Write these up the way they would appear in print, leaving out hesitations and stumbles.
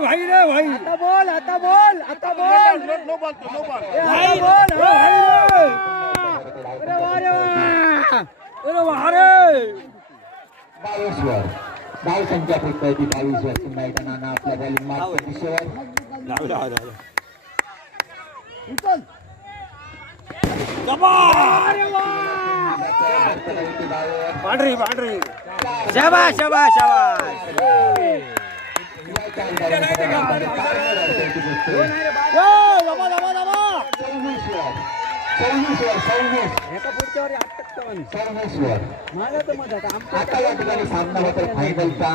भाई रे भाई आता बोल आता बोल आता बोल नो बॉल भाई बोल अरे वारे अरे वारे 22 वर धाव संख्या फक्त 22 वर पुन्हा एकदा नाना आपल्या बॉलिंग मार्क दिशेवर पांढरी पांढरी शाबाश शाबाश शाबाश आता या ठिकाणी सामना होतो फायनलचा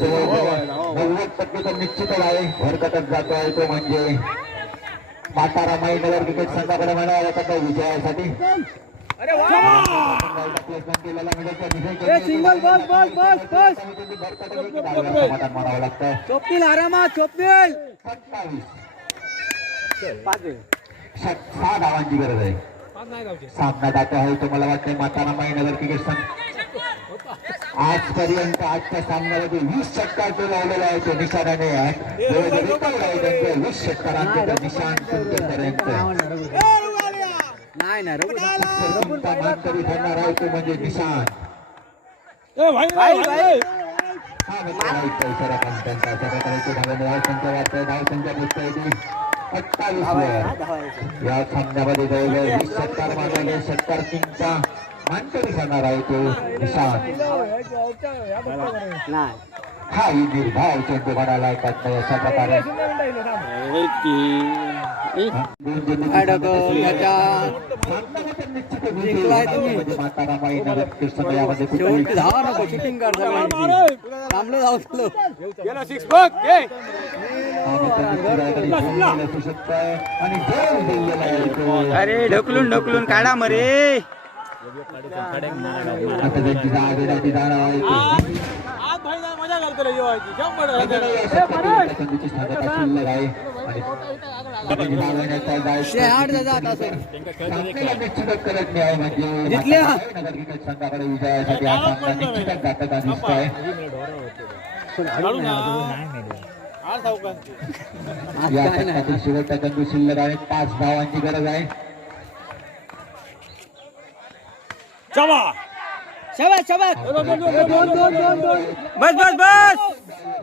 90% तर निश्चितच आहे भरकटत जातो आहे तो म्हणजे सातारा महिनगर क्रिकेट संघाकडे म्हणावा लागतो विजयासाठी म्हणावं लागतं चोपतील आरामात चोपतील 6 धावांची गरज आहे सामना जातो आहे तो मला वाटतं म्हातारा महिनगर क्रिकेट संघ आजपर्यंत आजच्या सामन्यामध्ये 20 षटकार तो लावलेला आहे तो निशाणाने 20 षटकारांचे निशाण तुमच्यापर्यंत नाही ना मानकरी ठरणार आहे तो म्हणजे निशाण या सामन्यामध्ये जवळजवळ 20 षटकार मारलेले षटकार किंगचा मानकरी ठरणार आहे तो निशाण हा ही निर्धाव चेंडू बनायला येतात अशा प्रकारे म्हातारा महिनगर शूटिंग करतो अरे ढकलून ढकलून काढा मरे आता त्यांची मजा करतो संघाकडे विजयासाठी हा सामना निश्चितच जातका दिसतोय या षटकातील शेवटचा चंदू शिल्लक आहे 5 धावांची गरज आहे शाबाश शाबाश बस बस बस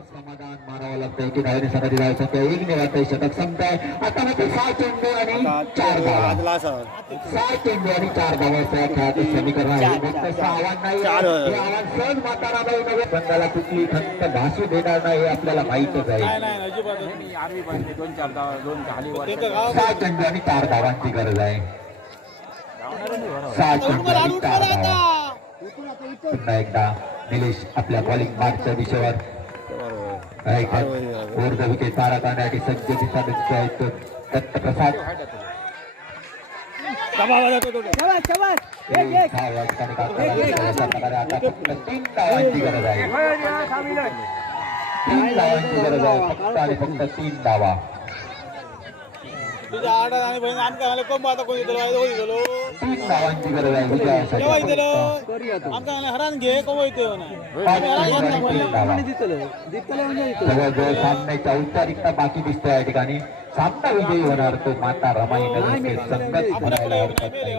समाधान मारावं लागतं एकी धावेने संघाची धाव संख्या 1 ने वाटतंय षटक संपताय आता मात्र 6 चेंडू आणि 4 धावा 6 चेंडू आणि 4 धावाचं खेळाचं समीकरण आहे मोठं आव्हान नाही हे आव्हान सहज म्हातारा महिनगर संघाला कुठली खंत भासू देणार नाही हे आपल्याला माहितच आहे 6 चेंडू आणि 4 धावांची गरज आहे 6 चेंडू आणि 4 धावा पुन्हा एकदा निलेश आपल्या बॉलिंग मार्कच्या दिशेवर ऊर्ध विकेट तारा काढण्यासाठी सज्ज दिसत दत्तप्रसाद आता फक्त 3 धावांची गरज आहे 3 धावांची गरज आहे फक्त आणि फक्त 3 धावा तुझ्या आडा आणि बहीण आमका मला कोण आता कोणी दिलो वायदो होई गेलो 3 धावांची गरज आहे विजयासाठी केव्हा दिलो आमका मला हरान घे कोण होईते ना जवळजवळ सामन्याच्या औपचारिकता बाकी दिसतोय या ठिकाणी सामना विजयी होणार तो माता रमाई संगत म्हणायला हरकत नाही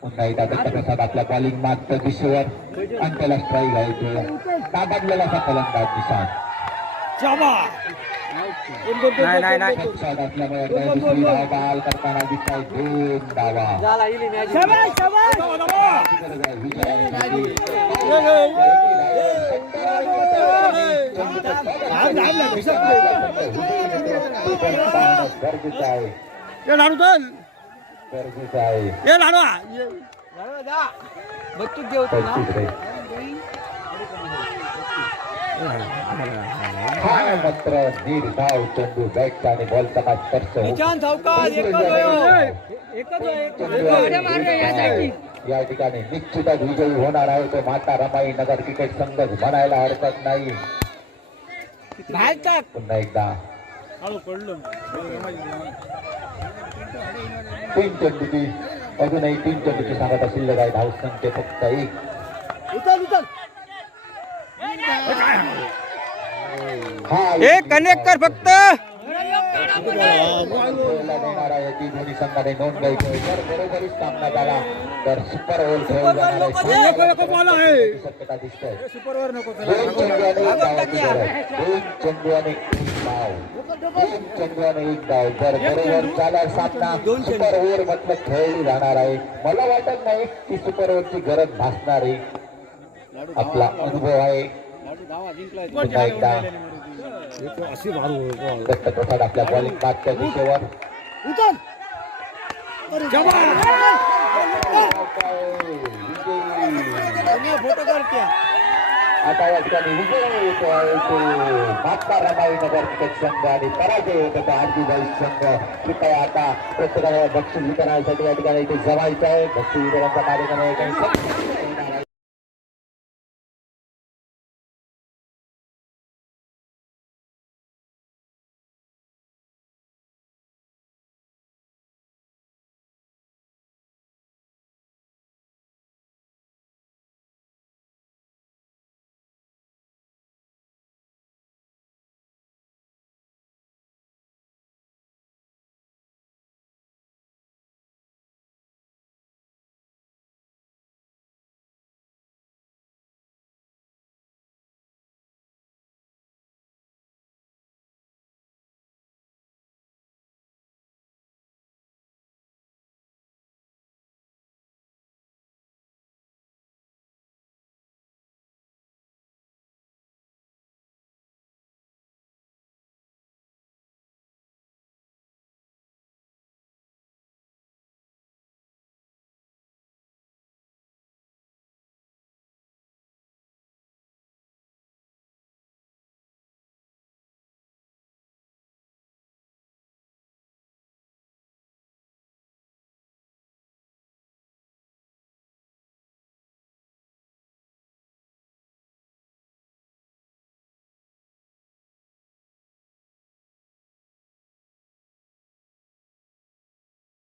पुन्हा एकदा दत्तप्रसाद आपल्या बॉलिंग मागच्या दिशेवर आणि त्याला स्ट्राईक आहे तो ताबडलेला असा फलंदाज निशाण असल्यामुळे दुसरी धाव बहाल करताना दिसताय 2 धावा गरजेचं आहे मात्र दीड धाव चेंडू बॅटचा आणि बॉलचा स्पर्श या ठिकाणी निश्चितच विजयी होणार आहे तो माता रमाई नगर क्रिकेट संघ म्हणायला हरकत नाही पुन्हा एकदा 3 चेंडूची अजूनही 3 चेंडूची सांगता शिल्लक आहे. धावसंख्या फक्त 1. एक कनेक्ट कर फक्त. देणार आहे ती दोन्ही संघाने नोंद घ्यायची. जर बरोबरीच सामना झाला तर सुपर ओव्हर खेळला जाणार आहे. शक्यता दिसते. 2 चेंडू आणि 1 धावाची गरज. 2 चेंडू आणि 1 धाव. 2 चेंडू आणि 1 धाव. जर बरोबर झाला सामना सुपर ओव्हर म्हटलं खेळली जाणार आहे. मला वाटत नाही की सुपर ओव्हरची गरज भासणार आहे. आपला अनुभव आहे. पुन्हा एकदा दत्तप्रसाद आपल्या बॉलिंग मागच्या दिशेवर. आता या ठिकाणी विजय येतो आहे तो महात्मा रमाई नगर क्रिकेट संघ आणि पराजय होत होता आरतीबाई संघ. कृपया आता प्रत्येकाला बक्षीस वितरणासाठी या ठिकाणी इथे जमायचं आहे. बक्षीस वितरणाचा कार्यक्रम या ठिकाणी